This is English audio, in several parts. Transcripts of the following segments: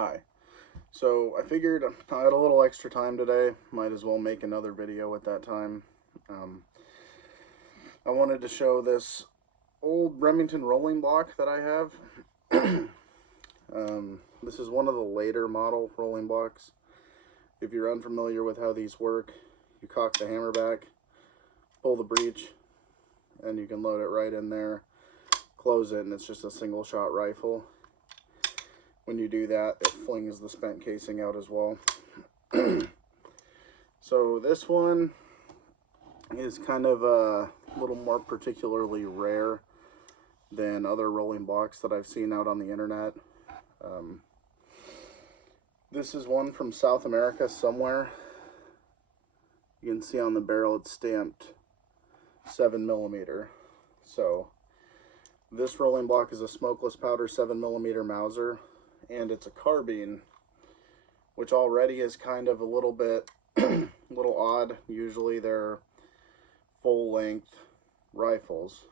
Hi. So I figured I had a little extra time today. Might as well make another video at that time. Um, I wanted to show this old Remington rolling block that I have. This is one of the later model rolling blocks. If you're unfamiliar with how these work, you cock the hammer back, pull the breech, and you can load it right in there, close it, and it's just a single shot rifle. When you do that, it flings the spent casing out as well. So this one is kind of a little more particularly rare than other rolling blocks that I've seen out on the internet. This is one from South America somewhere. You can see on the barrel it's stamped 7mm. So this rolling block is a smokeless powder 7mm Mauser, and it's a carbine, which already is kind of a little bit little odd. Usually they're full-length rifles.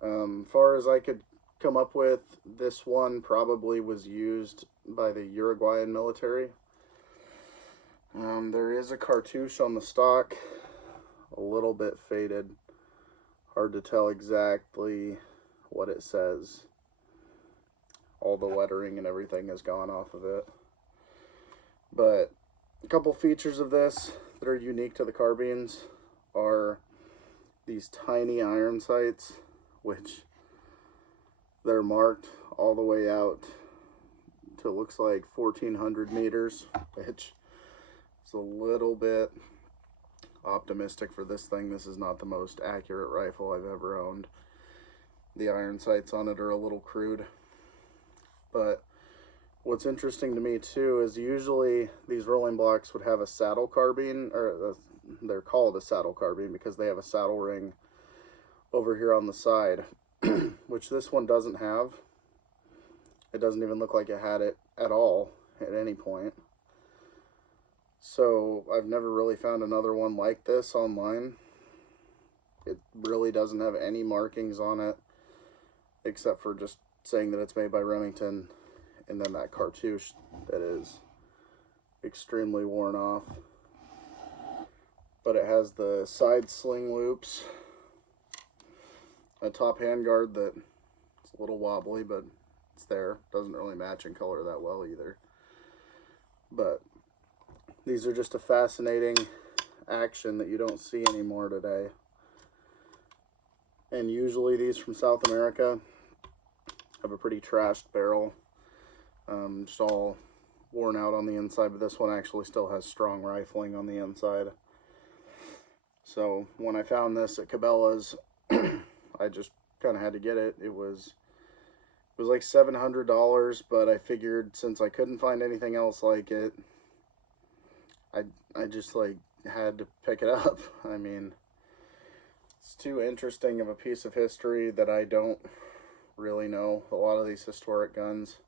Far as I could come up with, this one probably was used by the Uruguayan military. There is a cartouche on the stock, a little bit faded. Hard to tell exactly what it says. All the lettering and everything has gone off of it. But a couple features of this that are unique to the carbines are these tiny iron sights, which they're marked all the way out to, looks like 1,400 meters, which is a little bit optimistic for this thing. This is not the most accurate rifle I've ever owned. The iron sights on it are a little crude. But what's interesting to me too is usually these rolling blocks would have a saddle carbine, or they're called a saddle carbine because they have a saddle ring over here on the side, which this one doesn't have. It doesn't even look like it had it at all at any point. So I've never really found another one like this online. It really doesn't have any markings on it except for just saying that it's made by Remington, and then that cartouche that is extremely worn off. But it has the side sling loops, a top handguard that it's a little wobbly, but it's there. Doesn't really match in color that well either. But these are just a fascinating action that you don't see anymore today. And usually these from South America have a pretty trashed barrel, just all worn out on the inside, but this one actually still has strong rifling on the inside. So when I found this at Cabela's, I just kind of had to get it. It was like $700, but I figured since I couldn't find anything else like it, I just like had to pick it up. I mean, it's too interesting of a piece of history that I don't really know. A lot of these historic guns,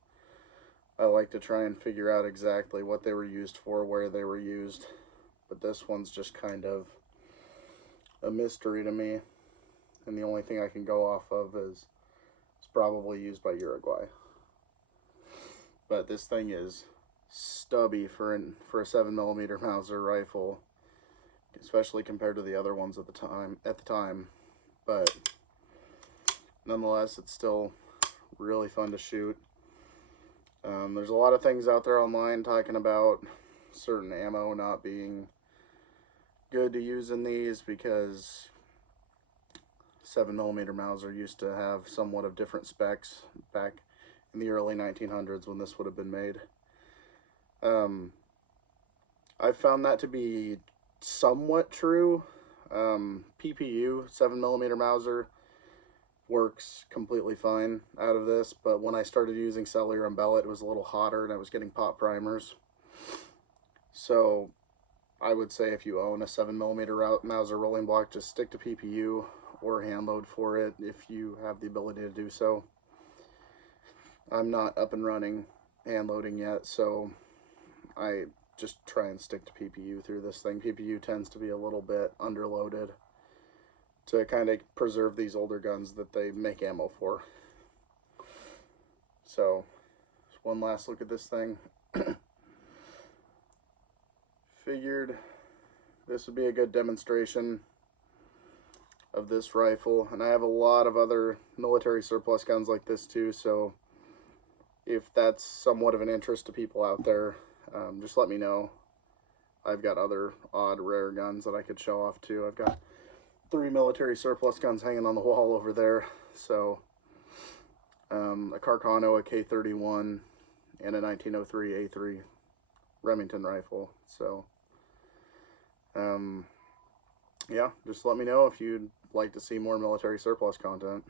I like to try and figure out exactly what they were used for, where they were used, but this one's just kind of a mystery to me, and the only thing I can go off of is it's probably used by Uruguay. But this thing is stubby for a 7mm Mauser rifle, especially compared to the other ones at the time. But nonetheless, it's still really fun to shoot. There's a lot of things out there online talking about certain ammo not being good to use in these because 7mm Mauser used to have somewhat of different specs back in the early 1900s when this would have been made. I found that to be somewhat true. PPU 7mm Mauser works completely fine out of this, but when I started using cellular and pellet, it was a little hotter and I was getting pop primers. So I would say if you own a 7mm Mauser rolling block, just stick to PPU or hand load for it if you have the ability to do so. I'm not up and running hand loading yet, so I just try and stick to PPU through this thing. PPU tends to be a little bit underloaded to kind of preserve these older guns that they make ammo for. So one last look at this thing. Figured this would be a good demonstration of this rifle, and I have a lot of other military surplus guns like this too, so if that's somewhat of an interest to people out there, just let me know. I've got other odd rare guns that I could show off too. I've got 3 military surplus guns hanging on the wall over there, so a Carcano, a K31, and a 1903 A3 Remington rifle. So yeah, just let me know if you'd like to see more military surplus content.